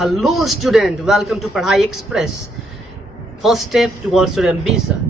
Hello student, welcome to Padhai Express. First step towards your ambition.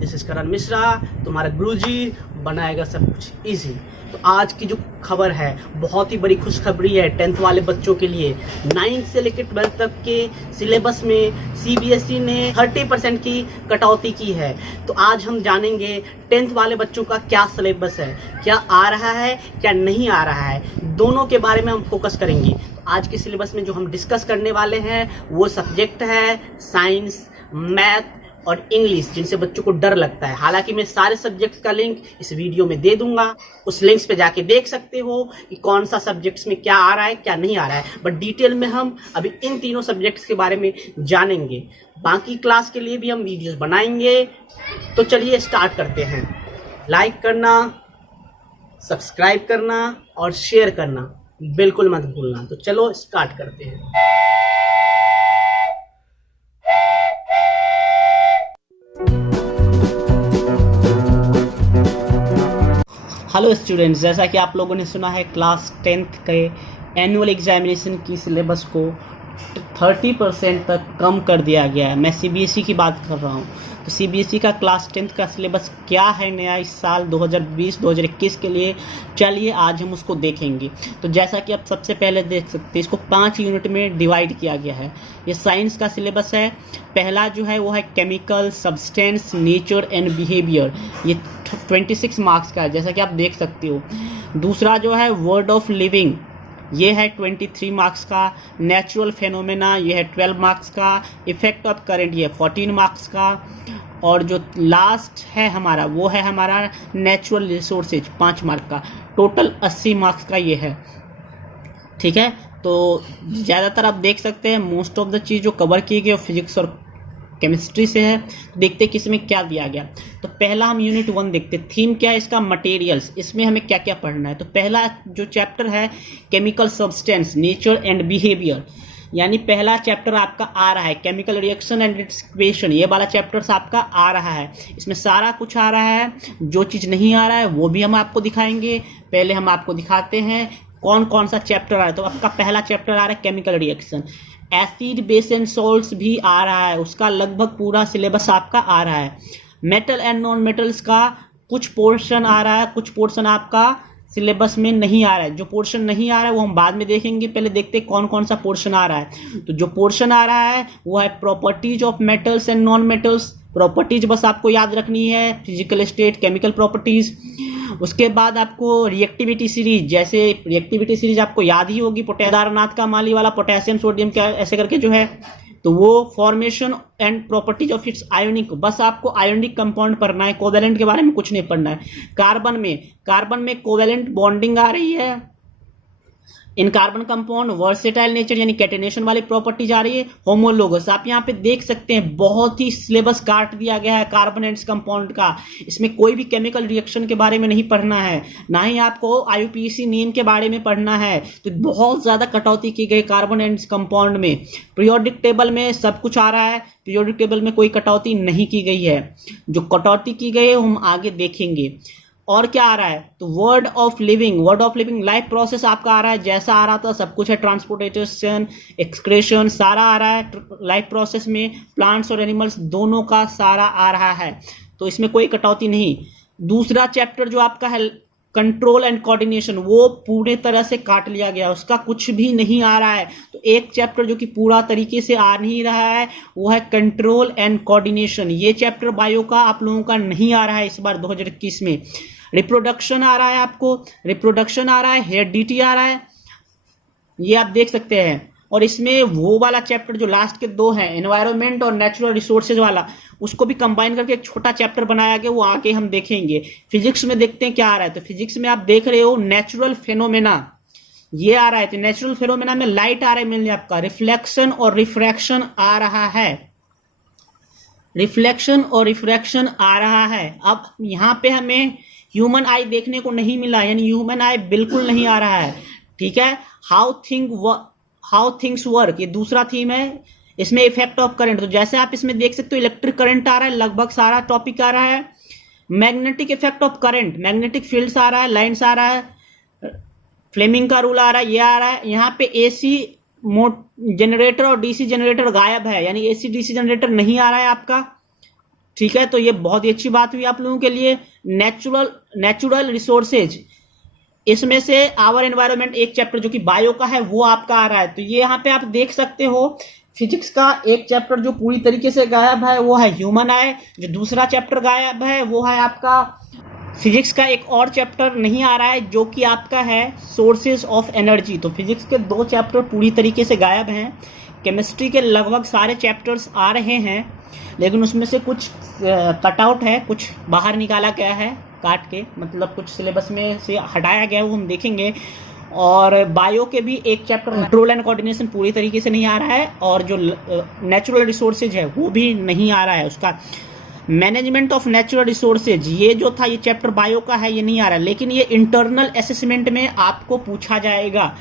This is Karan Mishra, तुम्हारा गुरुजी बनाएगा सब कुछ इजी. तो आज की जो खबर है बहुत ही बड़ी खुशखबरी है 10th वाले बच्चों के लिए. 9th से लेकर 12th तक के सिलेबस में सीबीएसई ने 30% की कटौती की है. तो आज हम जानेंगे 10th वाले बच्चों का क्या सिलेबस है, क्या आ रहा है, क्या नहीं आ रहा है, दोनों के बारे में हम फोकस करेंगे. आज के सिलेबस में जो हम डिस्कस करने वाले हैं वो सब्जेक्ट है साइंस, मैथ और इंग्लिश, जिनसे बच्चों को डर लगता है. हालांकि मैं सारे सब्जेक्ट्स का लिंक इस वीडियो में दे दूंगा, उस लिंक्स पे जाके देख सकते हो कि कौन सा सब्जेक्ट्स में क्या आ रहा है, क्या नहीं आ रहा है. बट डिटेल में हम अभी इन तीनों सब्जेक्ट्स के बारे में जानेंगे. बाकी क्लास के लिए भी हम वीडियोस बनाएंगे. तो चलिए स्टार्ट करते हैं. लाइक करना, सब्सक्राइब करना और शेयर करना बिल्कुल मत भूलना. तो चलो स्टार्ट करते हैं. हेलो स्टूडेंट्स, जैसा कि आप लोगों ने सुना है क्लास 10th के एनुअल एग्जामिनेशन की सिलेबस को 30% तक कम कर दिया गया है. मैं सीबीएसई की बात कर रहा हूँ. तो सीबीएसई का क्लास 10th का सिलेबस क्या है नया इस साल 2020-2021 के लिए, चलिए आज हम उसको देखेंगे. तो जैसा कि आप सबसे पहले देख सकते हैं, इसको 5 यूनिट में डिवाइड किया गया है. ये साइंस का सिलेबस है. पहला जो है वो है chemical, substance, nature and behaviour. ये 26 मार्क्स का है जैसा कि आप देख सकते हो. दूसरा जो है वर्ड ऑफ लिविंग, ये है 23 मार्क्स का. नेचुरल फेनोमेना ये है 12 मार्क्स का. इफेक्ट ऑफ करंट ये 14 मार्क्स का. और जो लास्ट है हमारा वो है हमारा नेचुरल रिसोर्सेज 5 मार्क का. टोटल 80 मार्क्स का ये है. ठीक है, तो ज़्यादातर आप देख सकते हैं मोस्ट ऑफ द चीज़ जो कवर की गई फिजिक्स और केमिस्ट्री से है. देखते हैं किसमें क्या दिया गया. तो पहला हम यूनिट 1 देखते हैं. थीम क्या है इसका? मटेरियल्स. इसमें हमें क्या क्या पढ़ना है? तो पहला जो चैप्टर है chemical substance, nature and behaviour, यानी पहला चैप्टर आपका आ रहा है chemical reaction and it's equation. ये वाला चैप्टर आपका आ रहा है. इसमें सारा कुछ आ रहा है. जो चीज़ नहीं आ रहा है वो भी हम आपको दिखाएंगे. पहले हम आपको दिखाते हैं कौन कौन सा चैप्टर आ रहा है. तो आपका पहला चैप्टर आ रहा है chemical reaction. Acid, base and salts भी आ रहा है. उसका लगभग पूरा सिलेबस आपका आ रहा है. मेटल एंड नॉन मेटल्स का कुछ पोर्शन आ रहा है, कुछ पोर्शन आपका सिलेबस में नहीं आ रहा है. जो पोर्शन नहीं आ रहा है वो हम बाद में देखेंगे. पहले देखते हैं कौन कौन सा पोर्शन आ रहा है. तो जो पोर्शन आ रहा है वो है properties of metals and non metals. Properties बस आपको याद रखनी है, फिजिकल स्टेट, केमिकल प्रॉपर्टीज. उसके बाद आपको रिएक्टिविटी सीरीज, जैसे रिएक्टिविटी सीरीज आपको याद ही होगी, केदारनाथ का माली वाला पोटेशियम सोडियम का ऐसे करके जो है, तो वो formation and properties of its ionic. बस आपको आयोनिक कंपाउंड पढ़ना है, कोवेलेंट के बारे में कुछ नहीं पढ़ना है. कार्बन में कोवेलेंट बॉन्डिंग आ रही है. इन कार्बन कंपाउंड वर्सेटाइल नेचर यानी कैटेनेशन वाली प्रॉपर्टीज आ रही है. होमोलोगस आप यहाँ पे देख सकते हैं, बहुत ही सिलेबस काट दिया गया है कार्बन एंड कंपाउंड का. इसमें कोई भी केमिकल रिएक्शन के बारे में नहीं पढ़ना है, ना ही आपको आईयूपीएसी नेम के बारे में पढ़ना है. तो बहुत ज्यादा कटौती की गई कार्बन एंड कंपाउंड में. पीरियोडिक टेबल में सब कुछ आ रहा है. पीरियोडिक टेबल में कोई कटौती नहीं की गई है. जो कटौती की गई है हम आगे देखेंगे. और क्या आ रहा है? तो word of living life process आपका आ रहा है. जैसा आ रहा था सब कुछ है. ट्रांसपोर्टेशन, एक्सक्रेशन सारा आ रहा है. लाइफ प्रोसेस में प्लांट्स और एनिमल्स दोनों का सारा आ रहा है. तो इसमें कोई कटौती नहीं. दूसरा चैप्टर जो आपका है कंट्रोल एंड कोऑर्डिनेशन, वो पूरे तरह से काट लिया गया. उसका कुछ भी नहीं आ रहा है. तो एक चैप्टर जो कि पूरा तरीके से आ नहीं रहा है वो है कंट्रोल एंड कोऑर्डिनेशन. ये चैप्टर बायो का आप लोगों का नहीं आ रहा है इस बार 2021 में. रिप्रोडक्शन आ रहा है आपको, रिप्रोडक्शन आ रहा है, हेरिडिटी आ रहा है, ये आप देख सकते हैं. और इसमें वो वाला चैप्टर जो लास्ट के 2 हैं एनवायरनमेंट और नेचुरल रिसोर्सेज वाला, उसको भी कंबाइन करके एक छोटा चैप्टर बनाया गया, वो आके हम देखेंगे. फिजिक्स में देखते हैं क्या आ रहा है. तो फिजिक्स में आप देख रहे हो नेचुरल फेनोमेना ये आ रहा है. तो नेचुरल फेनोमेना में लाइट आ रहा है मेनली आपका. रिफ्लेक्शन और रिफ्रैक्शन आ रहा है. रिफ्लेक्शन और रिफ्रैक्शन आ रहा है. अब यहाँ पे हमें ह्यूमन आई देखने को नहीं मिला, यानी ह्यूमन आई बिल्कुल नहीं आ रहा है. ठीक है. हाउ थिंग्स वर्क ये दूसरा थीम है. इसमें इफेक्ट ऑफ करंट, तो जैसे आप इसमें देख सकते हो इलेक्ट्रिक करंट आ रहा है, लगभग सारा टॉपिक आ रहा है. Magnetic effect of current, magnetic fields आ रहा है, लाइन्स आ रहा है, फ्लेमिंग का रूल आ रहा है, ये आ रहा है. यहाँ पे एसी जनरेटर और डीसी जनरेटर गायब है, यानी एसी डीसी जनरेटर नहीं आ रहा है आपका। ठीक है, तो ये बहुत ही अच्छी बात हुई आप लोगों के लिए। नेचुरल रिसोर्सेज, इसमें से आवर एनवायरनमेंट एक चैप्टर जो कि बायो का है वो आपका आ रहा है। तो ये यहाँ पे आप देख सकते हो फिजिक्स का एक चैप्टर जो पूरी तरीके से गायब है वो है ह्यूमन आई। जो दूसरा चैप्टर गायब है वो है आपका फिजिक्स का एक और चैप्टर नहीं आ रहा है जो कि आपका है सोर्सेज ऑफ एनर्जी। तो फिजिक्स के 2 चैप्टर पूरी तरीके से गायब हैं। केमिस्ट्री के लगभग सारे चैप्टर्स आ रहे हैं, लेकिन उसमें से कुछ कटआउट है, कुछ बाहर निकाला गया है काट के, मतलब कुछ सिलेबस में से हटाया गया है, वो हम देखेंगे। और बायो के भी एक चैप्टर कंट्रोल एंड कोऑर्डिनेशन पूरी तरीके से नहीं आ रहा है, और जो नेचुरल रिसोर्सेज है वो भी नहीं आ रहा है। उसका मैनेजमेंट ऑफ नेचुरल रिसोर्सेज, ये जो था ये चैप्टर बायो का है, ये नहीं आ रहा है, लेकिन ये इंटरनल असेसमेंट में आपको पूछा जाएगा।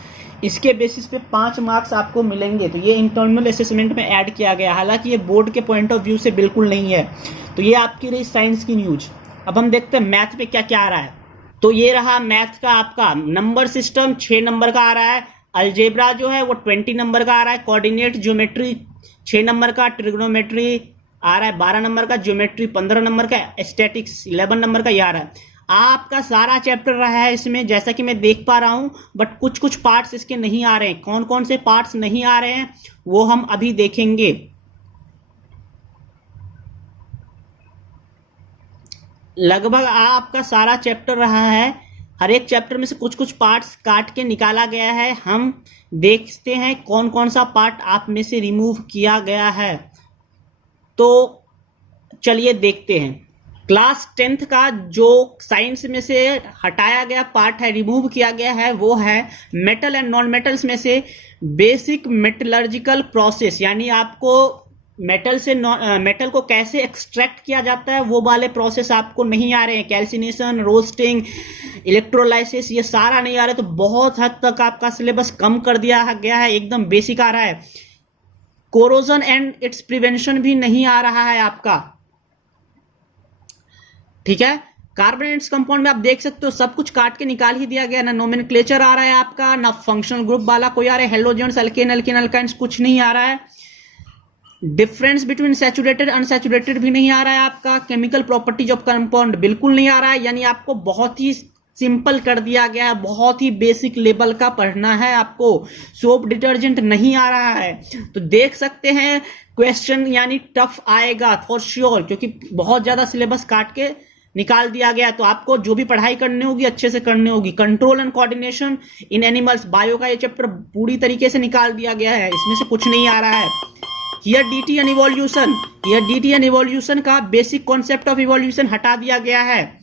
इसके बेसिस पे 5 मार्क्स आपको मिलेंगे। तो ये इंटरनल असेसमेंट में ऐड किया गया, हालांकि ये बोर्ड के पॉइंट ऑफ व्यू से बिल्कुल नहीं है। तो ये आपकी रही साइंस की न्यूज। अब हम देखते हैं मैथ पे क्या क्या आ रहा है। तो ये रहा मैथ का आपका नंबर सिस्टम 6 नंबर का आ रहा है। अलजेब्रा जो है वो 20 नंबर का आ रहा है। कोऑर्डिनेट ज्योमेट्री 6 नंबर का। ट्रिग्नोमेट्री आ रहा है 12 नंबर का। ज्योमेट्री 15 नंबर का। स्टैटिक्स 11 नंबर का ये आ रहा है। आपका सारा चैप्टर रहा है इसमें, जैसा कि मैं देख पा रहा हूं, बट कुछ कुछ पार्ट्स इसके नहीं आ रहे हैं। कौन कौन से पार्ट्स नहीं आ रहे हैं वो हम अभी देखेंगे। लगभग आपका सारा चैप्टर रहा है, हर एक चैप्टर में से कुछ कुछ पार्ट्स काट के निकाला गया है। हम देखते हैं कौन कौन सा पार्ट आप में से रिमूव किया गया है। तो चलिए देखते हैं। क्लास 10th का जो साइंस में से हटाया गया पार्ट है, रिमूव किया गया है, वो है मेटल एंड नॉन मेटल्स में से बेसिक मेटलर्जिकल प्रोसेस, यानी आपको मेटल से मेटल को कैसे एक्सट्रैक्ट किया जाता है वो वाले प्रोसेस आपको नहीं आ रहे हैं। कैल्सिनेशन, रोस्टिंग, इलेक्ट्रोलाइसिस, ये सारा नहीं आ रहा है। तो बहुत हद तक आपका सिलेबस कम कर दिया गया है, एकदम बेसिक आ रहा है। कोरोजन एंड इट्स प्रिवेंशन भी नहीं आ रहा है आपका। ठीक है, कार्बोनेट्स कंपाउंड में आप देख सकते हो सब कुछ काट के निकाल ही दिया गया। ना नोमेनक्लेचर आ रहा है आपका, ना फंक्शनल ग्रुप वाला कोई आ रहा है। हेलोजेंस, अल्केन, अल्किन, अल्काइंस कुछ नहीं आ रहा है। डिफरेंस बिटवीन सैचुरेटेड अनसैचुरेटेड भी नहीं आ रहा है आपका। केमिकल प्रॉपर्टीज ऑफ कंपाउंड बिल्कुल नहीं आ रहा है। यानी आपको बहुत ही सिंपल कर दिया गया है, बहुत ही बेसिक लेवल का पढ़ना है आपको। सोप डिटर्जेंट नहीं आ रहा है। तो देख सकते हैं क्वेश्चन यानी टफ आएगा फॉर श्योर, क्योंकि बहुत ज्यादा सिलेबस काट के निकाल दिया गया। तो आपको जो भी पढ़ाई करनी होगी अच्छे से करनी होगी। Control and coordination in animals, bio का ये चैप्टर पूरी तरीके से निकाल दिया गया है, इसमें से कुछ नहीं आ रहा है। Heredity and evolution, heredity and evolution का बेसिक कॉन्सेप्ट ऑफ इवोल्यूशन हटा दिया गया है।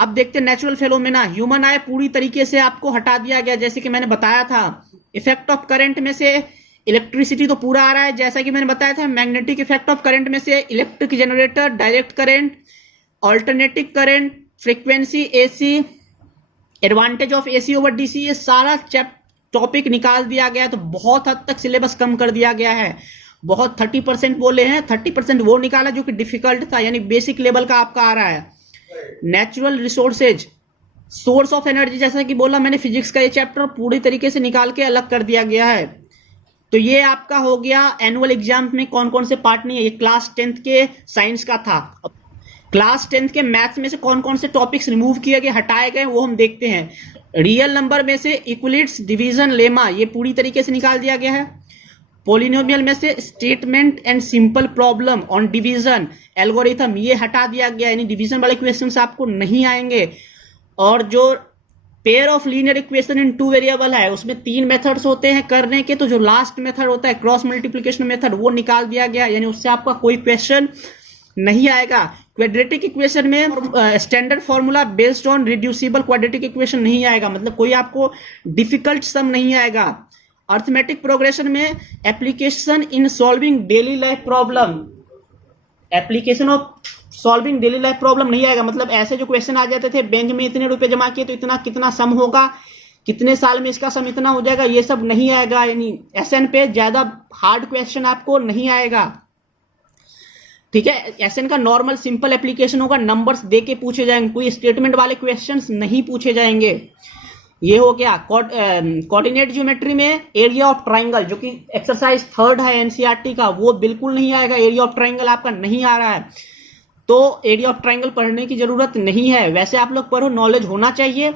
अब देखते हैं नेचुरल फेनोमेना। ह्यूमन आई पूरी तरीके से आपको हटा दिया गया, जैसे कि मैंने बताया था। इफेक्ट ऑफ करंट में से इलेक्ट्रिसिटी तो पूरा आ रहा है, जैसा कि मैंने बताया था। मैग्नेटिक इफेक्ट ऑफ करंट में से electric generator, direct current, alternative current, frequency, AC, advantage of AC over DC, ये सारा टॉपिक निकाल दिया गया है। तो बहुत हद तक सिलेबस कम कर दिया गया है। बहुत 30% बोले हैं, 30% वो निकाला जो कि डिफिकल्ट था, यानी बेसिक लेवल का आपका आ रहा है। Natural resources, source of energy, जैसा कि बोला मैंने, फिजिक्स का ये चैप्टर पूरी तरीके से निकाल के अलग कर दिया गया है। तो ये आपका हो गया एनुअल एग्जाम में कौन कौन से पार्ट नहीं है। ये क्लास 10th के साइंस का था। क्लास 10th के मैथ्स में से कौन कौन से टॉपिक्स रिमूव किए गए, हटाए गए, वो हम देखते हैं। रियल नंबर में से इक्विलिट्स, डिवीजन, लेमा, ये पूरी तरीके से निकाल दिया गया है। पॉलिनोमियल में से statement and simple problem on division, algorithm, ये हटा दिया गया, यानी डिवीजन वाले क्वेश्चंस आपको नहीं आएंगे। और जो pair of linear equation in 2 variable है, उसमें 3 मेथड्स होते हैं करने के। तो जो लास्ट मेथड होता है क्रॉस मल्टीप्लिकेशन मेथड, वो निकाल दिया गया, यानी उससे आपका कोई क्वेश्चन नहीं आएगा। क्वाड्रेटिक इक्वेशन में standard formula based on reducible quadratic equation नहीं आएगा, मतलब कोई आपको डिफिकल्ट सम नहीं आएगा। अर्थमेटिक प्रोग्रेशन में application in solving daily life problem, application of solving daily life problem नहीं आएगा, मतलब ऐसे जो क्वेश्चन आ जाते थे, बैंक में इतने रुपए जमा किए तो इतना कितना सम होगा, कितने साल में इसका सम इतना हो जाएगा, ये सब नहीं आएगा। यानी एसएन पे ज्यादा हार्ड क्वेश्चन आपको नहीं आएगा। ठीक है, एसएन का नॉर्मल सिंपल एप्लीकेशन होगा, नंबर्स दे के पूछे जाएंगे, कोई स्टेटमेंट वाले क्वेश्चंस नहीं पूछे जाएंगे। ये हो गया। कोऑर्डिनेट ज्योमेट्री में एरिया ऑफ ट्राइंगल, जो कि एक्सरसाइज 3 है एनसीईआरटी का, वो बिल्कुल नहीं आएगा। एरिया ऑफ ट्राइंगल आपका नहीं आ रहा है, तो एरिया ऑफ ट्राइंगल पढ़ने की जरूरत नहीं है। वैसे आप लोग पढ़ो, नॉलेज होना चाहिए,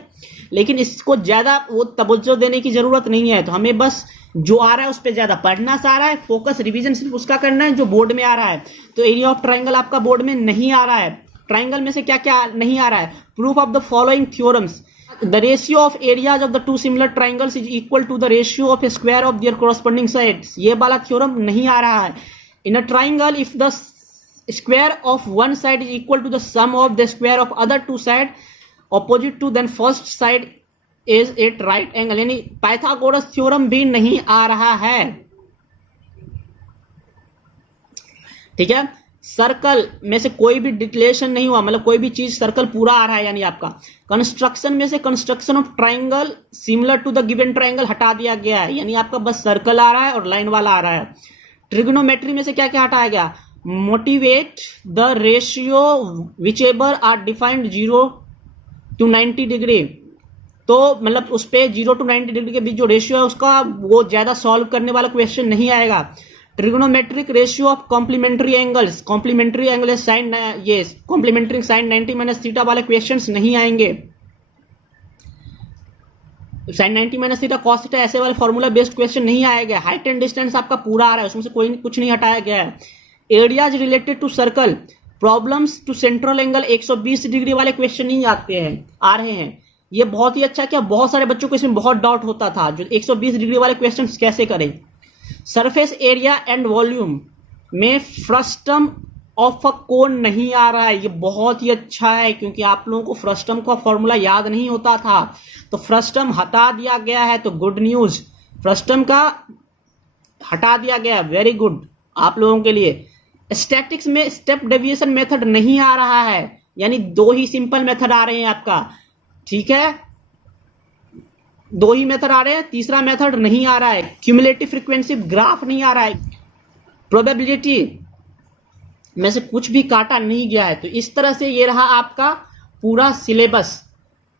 लेकिन इसको ज्यादा वो तवज्जो देने की जरूरत नहीं है। तो हमें बस जो आ रहा है उस पर ज्यादा पढ़ना सा रहा है, फोकस रिवीजन सिर्फ उसका करना है जो बोर्ड में आ रहा है। तो एरिया ऑफ ट्राइंगल आपका बोर्ड में नहीं आ रहा है। ट्राइंगल में से क्या क्या नहीं आ रहा है? Proof of the following theorems, the ratio of areas of the two similar triangles is equal to the ratio of a square of their corresponding sides। ये वाला थ्योरम नहीं आ रहा है। In a triangle, if the square of one side is equal to the sum of the square of other two sides opposite to, then first side is at right angle। यानी Pythagoras theorem भी नहीं आ रहा है। ठीक है। Circle में से कोई भी डिक्लेरेशन नहीं हुआ, मतलब कोई भी चीज सर्कल पूरा आ रहा है, यानी आपका कंस्ट्रक्शन में से construction of triangle similar to the given triangle हटा दिया गया है, यानी आपका बस सर्कल आ रहा है और लाइन वाला आ रहा है। ट्रिग्नोमेट्री में से क्या क्या हटाया गया? Motivate the ratio whichever are defined 0 to 90 degree, तो मतलब उस पे 0 to 90 डिग्री के बीच जो रेशियो है उसका वो ज्यादा सॉल्व करने वाला क्वेश्चन नहीं आएगा। Trigonometric ratio of complementary angles, complementary angle sine, ये कॉम्प्लीमेंट्री साइन 90 माइनस थीटा वाले क्वेश्चंस नहीं आएंगे। Sine 90 minus theta cos theta ऐसे वाले फॉर्मूला बेस्ड क्वेश्चन नहीं आएगा। हाइट एंड डिस्टेंस आपका पूरा आ रहा है, उसमें से कोई कुछ नहीं हटाया गया है। Areas related to circle, problems to central angle 120 degree वाले क्वेश्चन नहीं आते हैं, आ रहे हैं। ये बहुत ही अच्छा, क्या बहुत सारे बच्चों को इसमें बहुत डाउट होता था जो 120 डिग्री वाले क्वेश्चन कैसे करें। सरफेस एरिया एंड वॉल्यूम में फ्रस्टम ऑफ अ कोन नहीं आ रहा है, ये बहुत ही अच्छा है क्योंकि आप लोगों को फ्रस्टम का फॉर्मूला याद नहीं होता था, तो फ्रस्टम हटा दिया गया है, तो गुड न्यूज, फ्रस्टम का हटा दिया गया, वेरी गुड आप लोगों के लिए। स्टैटिक्स में स्टेप डेविएशन मेथड नहीं आ रहा है, यानी 2 ही सिंपल मेथड आ रहे हैं आपका। ठीक है, 2 ही मेथड आ रहे हैं, तीसरा मेथड नहीं आ रहा है। क्यूमुलेटिव फ्रीक्वेंसी ग्राफ नहीं आ रहा है। प्रोबेबिलिटी में से कुछ भी काटा नहीं गया है। तो इस तरह से ये रहा आपका पूरा सिलेबस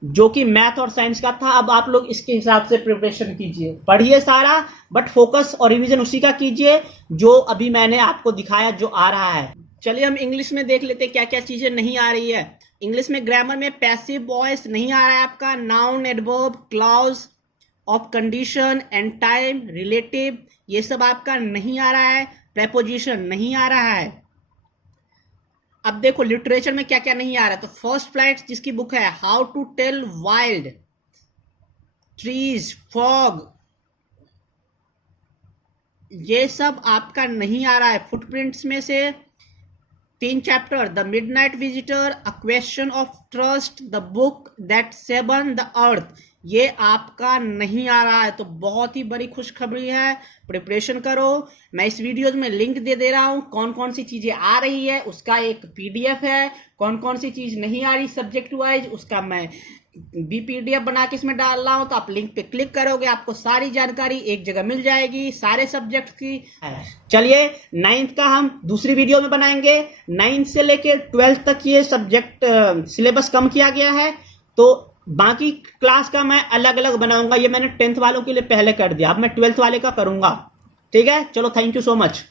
जो कि मैथ और साइंस का था। अब आप लोग इसके हिसाब से प्रिपरेशन कीजिए, पढ़िए सारा, बट फोकस और रिवीजन उसी का कीजिए जो अभी मैंने आपको दिखाया जो आ रहा है। चलिए हम इंग्लिश में देख लेते क्या क्या चीजें नहीं आ रही है। इंग्लिश में ग्रामर में पैसिव वॉइस नहीं आ रहा है आपका, noun, adverb, clause of condition and time, relative, ये सब आपका नहीं आ रहा है। प्रेपोजिशन नहीं आ रहा है। अब देखो लिटरेचर में क्या क्या नहीं आ रहा है। तो फर्स्ट फ्लाइट जिसकी बुक है, how to tell wild trees, fog, ये सब आपका नहीं आ रहा है। फुटप्रिंट्स में से 3 chapter, the midnight visitor, a question of trust, the book that seven the earth, ये आपका नहीं आ रहा है। तो बहुत ही बड़ी खुशखबरी है, प्रिपरेशन करो। मैं इस वीडियो में लिंक दे रहा हूं, कौन कौन सी चीजें आ रही है उसका एक पीडीएफ है, कौन कौन सी चीज नहीं आ रही सब्जेक्ट वाइज उसका मैं भी पीडीएफ बना के इसमें डाल रहा हूं। तो आप लिंक पे क्लिक करोगे, आपको सारी जानकारी एक जगह मिल जाएगी सारे सब्जेक्ट की। चलिए 9th का हम दूसरी वीडियो में बनाएंगे। 9th से लेके 12th तक ये सब्जेक्ट सिलेबस कम किया गया है, तो बाकी क्लास का मैं अलग अलग बनाऊंगा। ये मैंने 10th वालों के लिए पहले कर दिया, अब मैं 12th वाले का करूंगा। ठीक है, चलो थैंक यू सो मच।